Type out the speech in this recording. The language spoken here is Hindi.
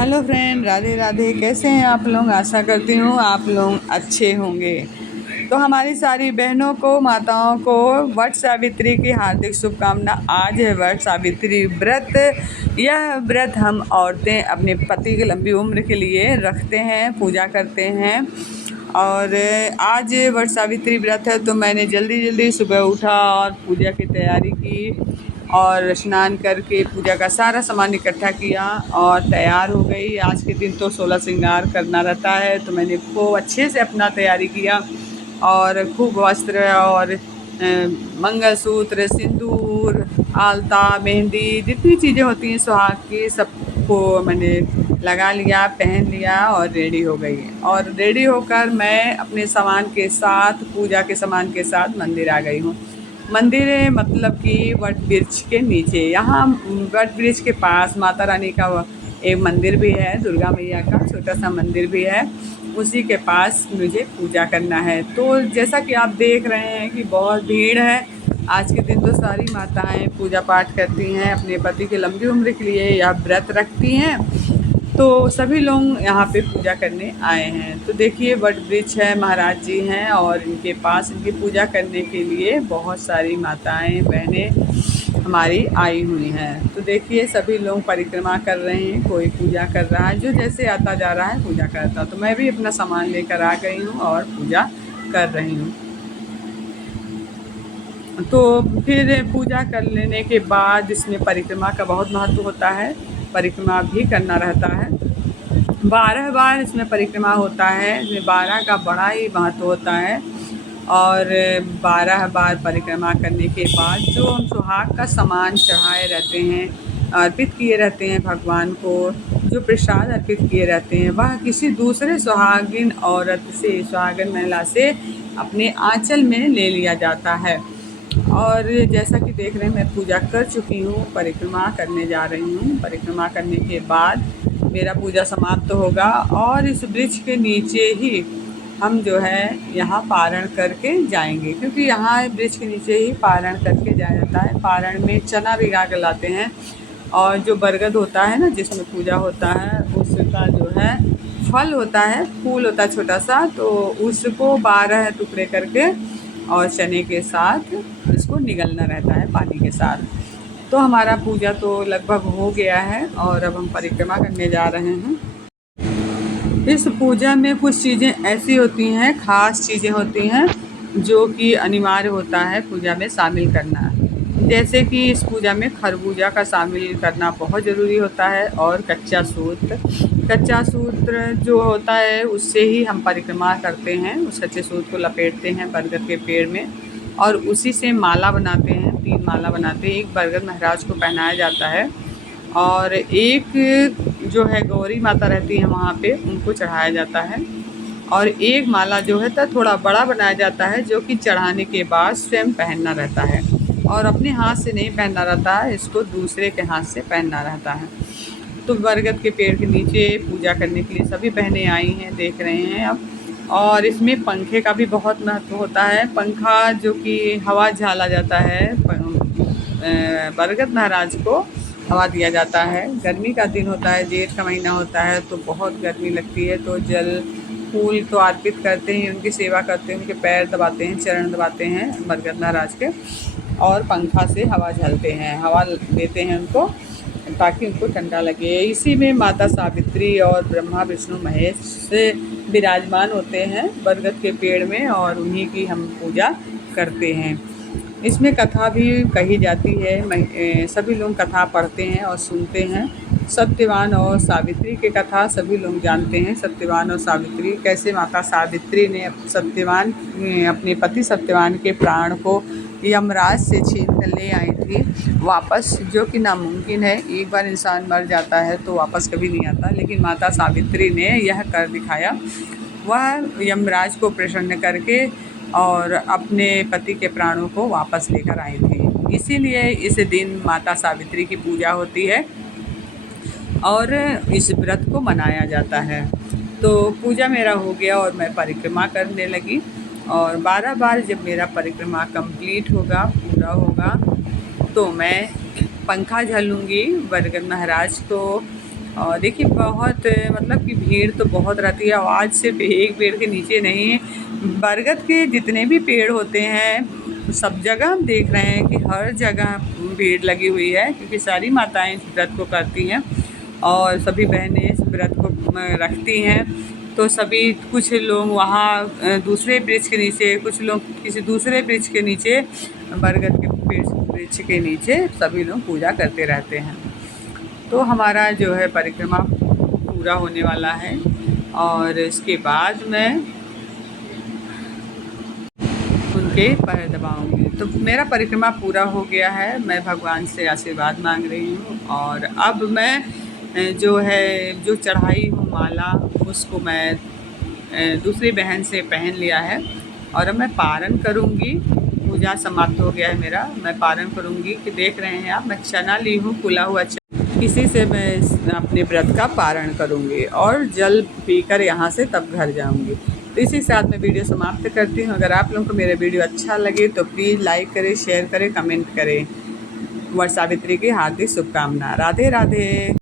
Hello friend, Radhe Radhe. कैसे हैं आप लोग? आशा करती हूँ आप लोग अच्छे होंगे। तो हमारी सारी बहनों को, माताओं को वट सावित्री की हार्दिक शुभकामना। आज है वट सावित्री व्रत। यह व्रत हम औरतें अपने पति की लंबी उम्र के लिए रखते हैं, पूजा करते हैं। और आज वट सावित्री व्रत है तो मैंने जल्दी जल्दी सुबह उठा और पूजा की तैयारी की और स्नान करके पूजा का सारा सामान इकट्ठा किया और तैयार हो गई। आज के दिन तो 16 श्रृंगार करना रहता है, तो मैंने खूब अच्छे से अपना तैयारी किया और खूब वस्त्र और मंगलसूत्र, सिंदूर, आलता, मेहंदी, जितनी चीज़ें होती हैं सुहाग की सबको मैंने लगा लिया, पहन लिया और रेडी हो गई। और रेडी होकर मैं अपने सामान के साथ, पूजा के सामान के साथ मंदिर आ गई हूँ। मंदिर है मतलब कि वट वृक्ष के नीचे, यहाँ वट वृक्ष के पास माता रानी का एक मंदिर भी है, दुर्गा मैया का छोटा सा मंदिर भी है। उसी के पास मुझे पूजा करना है। तो जैसा कि आप देख रहे हैं कि बहुत भीड़ है। आज के दिन तो सारी माताएं पूजा पाठ करती हैं, अपने पति की लंबी उम्र के लिए यह व्रत रखती हैं। तो सभी लोग यहाँ पे पूजा करने आए हैं। तो देखिए वट वृक्ष है, महाराज जी हैं और इनके पास इनकी पूजा करने के लिए बहुत सारी माताएं, बहनें हमारी आई हुई हैं। तो देखिए सभी लोग परिक्रमा कर रहे हैं, कोई पूजा कर रहा है, जो जैसे आता जा रहा है पूजा करता। तो मैं भी अपना सामान लेकर आ गई हूँ और पूजा कर रही हूँ। तो फिर पूजा कर लेने के बाद इसमें परिक्रमा का बहुत महत्व होता है, परिक्रमा भी करना रहता है। 12 बार इसमें परिक्रमा होता है, इसमें 12 का बड़ा ही महत्व होता है। और 12 बार परिक्रमा करने के बाद जो हम सुहाग का सामान चढ़ाए रहते हैं, अर्पित किए रहते हैं भगवान को, जो प्रसाद अर्पित किए रहते हैं, वह किसी दूसरे सुहागिन औरत से, सुहागिन महिला से अपने आंचल में ले लिया जाता है। और जैसा कि देख रहे हैं मैं पूजा कर चुकी हूँ, परिक्रमा करने जा रही हूँ। परिक्रमा करने के बाद मेरा पूजा समाप्त होगा और इस वृक्ष के नीचे ही हम जो है यहाँ पारण करके जाएंगे, क्योंकि यहाँ वृक्ष के नीचे ही पारण करके जाया जाता है। पारण में चना भिगा के लाते हैं और जो बरगद होता है ना, जिसमें पूजा होता है, उसका जो है फल होता है, फूल होता है छोटा सा, तो उसको 12 टुकड़े करके और चने के साथ इसको निगलना रहता है पानी के साथ। तो हमारा पूजा तो लगभग हो गया है और अब हम परिक्रमा करने जा रहे हैं। इस पूजा में कुछ चीज़ें ऐसी होती हैं, ख़ास चीज़ें होती हैं जो कि अनिवार्य होता है पूजा में शामिल करना। जैसे कि इस पूजा में खरबूजा का शामिल करना बहुत ज़रूरी होता है और कच्चा सूत्र। कच्चा सूत्र जो होता है उससे ही हम परिक्रमा करते हैं। उस कच्चे सूत्र को लपेटते हैं बरगद के पेड़ में और उसी से माला बनाते हैं, 3 माला बनाते हैं। एक बरगद महाराज को पहनाया जाता है और एक जो है गौरी माता रहती है वहाँ पे, उनको चढ़ाया जाता है। और एक माला जो है तो थोड़ा बड़ा बनाया जाता है, जो कि चढ़ाने के बाद स्वयं पहनना रहता है और अपने हाथ से नहीं पहनना रहता है, इसको दूसरे के हाथ से पहनना रहता है। तो बरगद के पेड़ के नीचे पूजा करने के लिए सभी बहनें आई हैं, देख रहे हैं आप। और इसमें पंखे का भी बहुत महत्व होता है। पंखा जो कि हवा झाला जाता है, बरगद महाराज को हवा दिया जाता है। गर्मी का दिन होता है, जेठ का महीना होता है, तो बहुत गर्मी लगती है। तो जल फूल तो अर्पित करते हैं, उनकी सेवा करते हैं, उनके पैर दबाते हैं, चरण दबाते हैं बरगद महाराज के, और पंखा से हवा झलते हैं, हवा देते हैं उनको, ताकि उनको ठंडा लगे। इसी में माता सावित्री और ब्रह्मा विष्णु महेश विराजमान होते हैं बरगद के पेड़ में, और उन्हीं की हम पूजा करते हैं। इसमें कथा भी कही जाती है, सभी लोग कथा पढ़ते हैं और सुनते हैं। सत्यवान और सावित्री की कथा सभी लोग जानते हैं। सत्यवान और सावित्री, कैसे माता सावित्री ने सत्यवान अपने पति सत्यवान के प्राण को यमराज से छीन कर ले आई थी वापस, जो कि नामुमकिन है। एक बार इंसान मर जाता है तो वापस कभी नहीं आता, लेकिन माता सावित्री ने यह कर दिखाया। वह यमराज को प्रसन्न करके और अपने पति के प्राणों को वापस लेकर आई थी। इसीलिए इस दिन माता सावित्री की पूजा होती है और इस व्रत को मनाया जाता है। तो पूजा मेरा हो गया और मैं परिक्रमा करने लगी, और 12 बार जब मेरा परिक्रमा कंप्लीट होगा, पूरा होगा, तो मैं पंखा झलूँगी, बरगद महाराज को और देखिए बहुत मतलब कि भीड़ तो बहुत रहती है। और आज सिर्फ एक पेड़ के नीचे नहीं, बरगद के जितने भी पेड़ होते हैं सब जगह हम देख रहे हैं कि हर जगह भीड़ लगी हुई है, क्योंकि सारी माताएं इस व्रत को करती हैं और सभी बहनें इस व्रत को रखती हैं। तो सभी कुछ लोग वहाँ दूसरे वृक्ष के नीचे, कुछ लोग किसी दूसरे वृक्ष के नीचे, बरगद के वृक्ष के नीचे सभी लोग पूजा करते रहते हैं। तो हमारा जो है परिक्रमा पूरा होने वाला है और इसके बाद मैं उनके पैर दबाऊंगी। तो मेरा परिक्रमा पूरा हो गया है, मैं भगवान से आशीर्वाद मांग रही हूँ। और अब मैं जो है जो चढ़ाई हूँ माला, उसको मैं दूसरी बहन से पहन लिया है और अब मैं पारण करूँगी। पूजा समाप्त हो गया है मेरा, मैं पारण करूँगी। कि देख रहे हैं आप, मैं चना ली हूँ, फुला हुआ चना, इसी से मैं अपने व्रत का पारण करूँगी और जल पीकर यहाँ से तब घर जाऊँगी। तो इसी साथ मैं वीडियो समाप्त करती हूँ। अगर आप लोगों को मेरा वीडियो अच्छा लगे तो प्लीज़ लाइक करें, शेयर करें, कमेंट करें। वट सावित्री की हार्दिक शुभकामना। राधे राधे।